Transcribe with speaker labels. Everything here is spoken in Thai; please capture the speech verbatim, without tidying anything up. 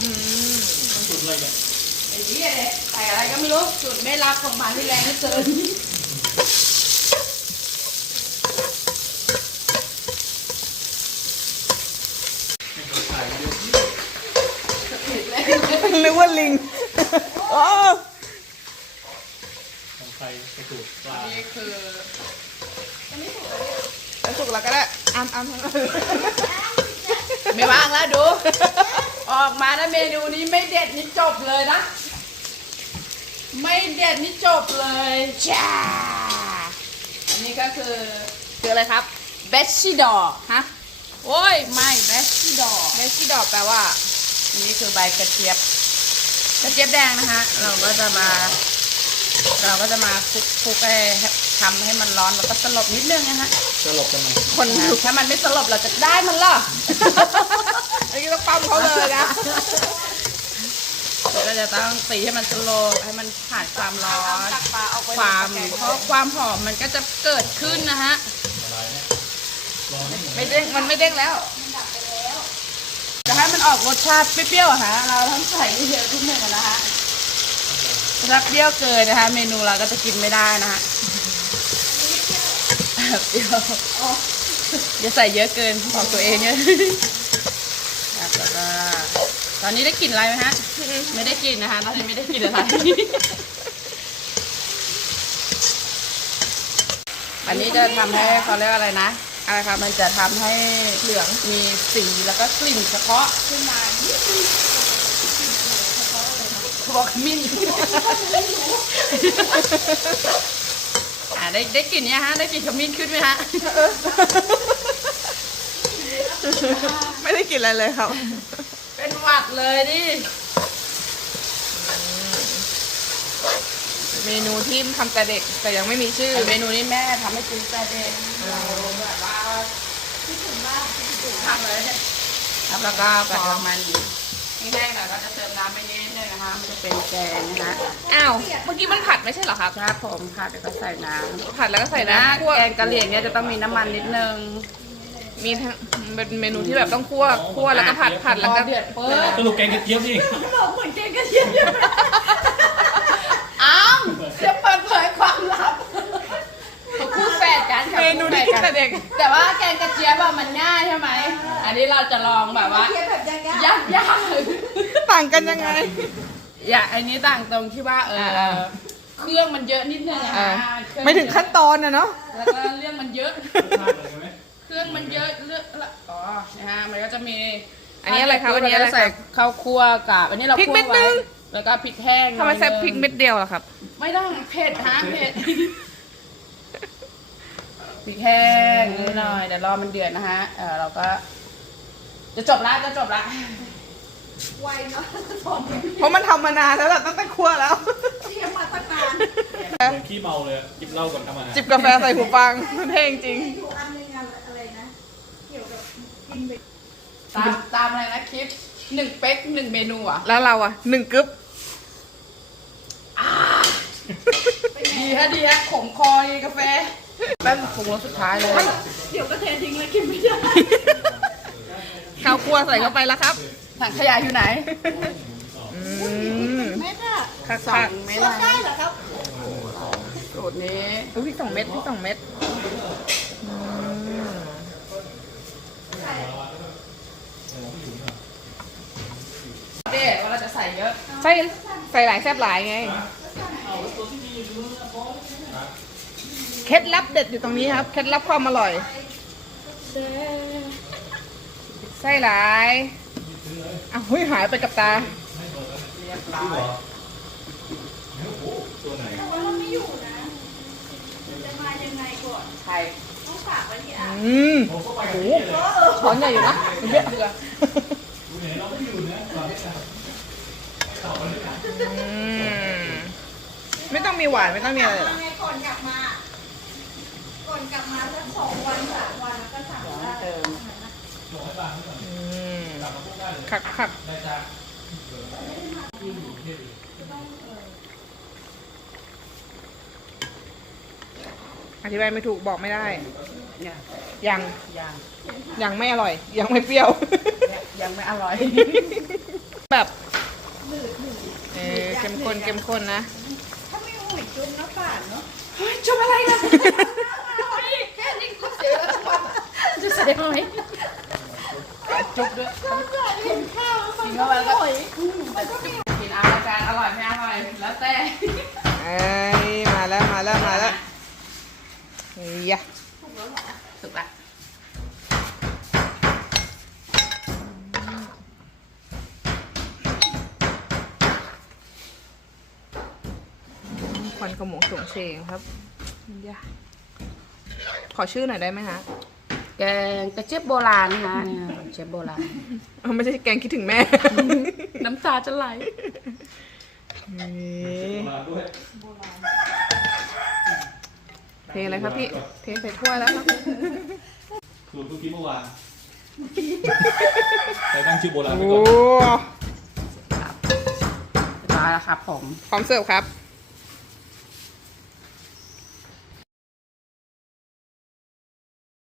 Speaker 1: สูตรอะไรเนี่ย
Speaker 2: ไอ้นี่เลยใส่อะไรก็ไม่รู้สูตรไม่รับของมันที่แรงเหลือเกิน
Speaker 3: นึกว่าลิงโอ้
Speaker 1: ของไทยสูตรปลา
Speaker 2: นี่คือ
Speaker 3: แล้วสุกแล้วก็ได้อ้ำอ้ำ
Speaker 2: ไม่ว่างแล้วดู ออกมาแล้วเมนูนี้ไม่เด็ดนี่จบเลยนะไม่เด็ดนี่จบเลยจ้าอันนี้ก็คือคืออะไรครับเบสซี่ดอกฮะโอ้ยไม่เบสซี่ดอกเบสซี่ดอกแปลว่านี่คือใบกระเจี๊ยบกระเจี๊ยบแดงนะคะเราก็จะมาเราก็จะมาคลุกคลุกให้ทำให้มันร้อนแล้วก็สลบนิดนึงนะฮะ
Speaker 1: สลบกันไหม
Speaker 2: คนถ้ามันไม่สลบเราจะได้มันล่ะ
Speaker 3: อันนี้ต้องปั๊มเขาเลยนะ
Speaker 2: เราก็จะต้องตีให้มันสโลว์ให้มันผ่านความร้อนความเพราะความหอมมันก็จะเกิดขึ้นนะฮะไม่เด้งมันไม่เด้งแล้วจะให้มันออกรสชาติเปรี้ยวๆฮะเราต้องใส่เยอะๆนิดนึงนะฮะถ้าเปรี้ยวเกินนะคะเมนูเราก็จะกินไม่ได้นะฮะเปรี้ยวอย่าใส่เยอะเกินบอกตัวเองเนี่ยแล้วก็ตอนนี้ได้กลิ่นอะไรไหมฮะไม่ได้กลิ่นนะคะตอนนี้ไม่ได้กลิ่นอะไรอันนี้จะทำให้เขาเรียกอะไรนะอะไรครับมันจะทำให้เหลืองมีสีแล้วก็กลิ่นเฉพาะขึ้นมาบอกมิ้นอ่าได้ได้กลิ่นเนี้ยฮะได้กลิ่นขมิ้นขึ้นไหมฮะ
Speaker 3: ไม่ได้กินอะไรเลยครับ
Speaker 2: เป็นหวัดเลยดิ
Speaker 3: เมนูที่ทำแต่เด็กแต่ยังไม่มีชื่อ
Speaker 2: เมนูนี้แม่ทำให้กินแต่เด็กแบบว่าที่ถึงบ้านที่ถึงทำเลยเนี่ยแล้วก็พอมันแห้งๆหน่อยก็จะเติมน้ำไปนิดนึงนะคะมันจะเป็นแกงนะ
Speaker 3: อ้าวเมื่อกี้มันผัดไม่ใช่เหรอครับ
Speaker 2: ครับผมผัดแล้วก็ใส่น้
Speaker 3: ำผัดแล้วก็ใส่น้ำ
Speaker 2: แกงกะเหรี่ยงเนี่ยจะต้องมีน้ำมันนิดนึง
Speaker 3: มีทั้งเป็นเมนูที่แบบต้องคั่วคั่วแล้วก็ผัดผัดแล้วก็
Speaker 2: เดือดเปิด
Speaker 1: สรุปแกงกระเจี๊ยบสิ
Speaker 2: เหมือนแกงกระเจี๊ยบอ้าวจะเปิดเผยความลับคู่แฝดกัน
Speaker 3: เมนูที่กินแต่เด็ก
Speaker 2: แต่ว่าแกงกระเจี๊ยบมันง่ายใช่ไหมอันนี้เราจะลองแบบว่ายากยาก
Speaker 3: ต่างกันยังไง
Speaker 2: อย่าอันนี้ต่างตรงที่ว่าเออเครื่องมันเยอะนิดนึงอะ
Speaker 3: ไม่ถึงขั้นตอนนะเนาะ
Speaker 2: แล้วก็เรื่องมันเยอะเครื่องมันเยอะเลือกอ๋อนะฮะมันก็จะมี
Speaker 3: อันนี้อะไรครับอันนี้อะไร
Speaker 2: ใส่ข้าวคั่วกับอันนี้เราคั่วไว้แล้วก็พริกแห้ง
Speaker 3: ทำไมใส่พริกเม็ดเดียวล่ะครับ
Speaker 2: ไม่ต้องเผ็ดฮะเผ็ดพริกแห้งนิดหน่อยเดี๋ยวรอมันเดือดนะฮะเออเราก็จะจบละจะจบละไวเนาะ
Speaker 3: เพราะมันทำมานานแล้วแหละตั้งแต่คั่วแล้ว
Speaker 2: เตรียมมาตั้งนาน
Speaker 1: เหมือนขี้เมาเลยจิบเหล้าก่อนทำอาหาร
Speaker 3: จิบกาแฟใส่หูฟังมันเท่จริง
Speaker 2: ตามตามอะไรนะคลิปหนึ่งเป๊กหนึ่งเมนูอ่ะ
Speaker 3: แล้วเราอ่ะหนึ่งกึ๊บ
Speaker 2: ดีฮะดีฮะขมคอดีกาแฟแป้งปรุงรสสุดท้ายเลยเดี๋ยวก็เททิ้งเลยกินไม่ได้
Speaker 3: ข้าวคั่วใส่เข้าไปแล้วครับ
Speaker 2: ถังขยะอยู่ไหน
Speaker 3: เม็ดอะ
Speaker 2: สองเม็ด
Speaker 3: ได้เหรอครับ
Speaker 2: สูตรนี้
Speaker 3: พริกสองเม็ดพริกสองเม็ด
Speaker 2: เด็ดว่าเราจะใส่เยอะ
Speaker 3: ใส่ใส่หลายแซ่บหลายไงเคล็ดลับเด็ดอยู่ตรงนี้ครับเคล็ดลับความอร่อยใส่หลายอ้าวหายไปกับตา
Speaker 2: เรียบร้อย
Speaker 1: ตัวไหน
Speaker 2: มันไม่อยู่นะจะมายังไงก่อนใช่ต้องฝากไว้ที่อ่าง
Speaker 3: อืมโอ้โหช้อนใหญ่อยู่นะเยอะเลยไม่ต้องมีหวานไม่ต้องมีอะไรหรอก
Speaker 2: ก่อนกลับมาก่อนกลับมาสักสองวันสามวันก็สั่งได้เติม
Speaker 3: ขัดขัดอธิบายไม่ถูกบอกไม่ได้ยัง
Speaker 2: ยัง
Speaker 3: ยังไม่อร่อยยังไม่เปรี้ยว
Speaker 2: ยังไม่อร่อย
Speaker 3: แบบเออเข้มข้นเข้มข้นนะ
Speaker 2: ถ้าไม่หอยจุ๊บนะป่านเนาะเฮ้ยจุ๊บอะไรนะแค่นี้ก็เสียแล้วจะเสียไหมจุ๊บด้วยเห็นข้าวกินเข้าไปแล้วก็กินเอาละกันอร่อยไม่อร่อยแล้วแต่
Speaker 3: เอ้ยมาแล้วมาแล้วมาแล้วเฮ้ยะ
Speaker 2: สุกละ
Speaker 3: ควันขโมงสงเสงครับยะขอชื่อหน่อยได้ไหมคะ
Speaker 2: แกงกระเจี๊ยบโบราณนะคะเนี่ยกระเจี๊ยบโบราณ
Speaker 3: เอาไม่ใช่แกงคิดถึงแม่
Speaker 2: น้ำตาจะไหล
Speaker 1: มาด้วย
Speaker 3: เทเลยครับพี่ เทใส่ถ้วยแล้วครับ
Speaker 1: สูตรเมื่อกี้เมื่อวานใครตั้งชื่อโบราณไป
Speaker 3: โอ้
Speaker 1: ก่อน
Speaker 2: ได้แล้วครับผม
Speaker 3: พร้อมเสิร์ฟครับ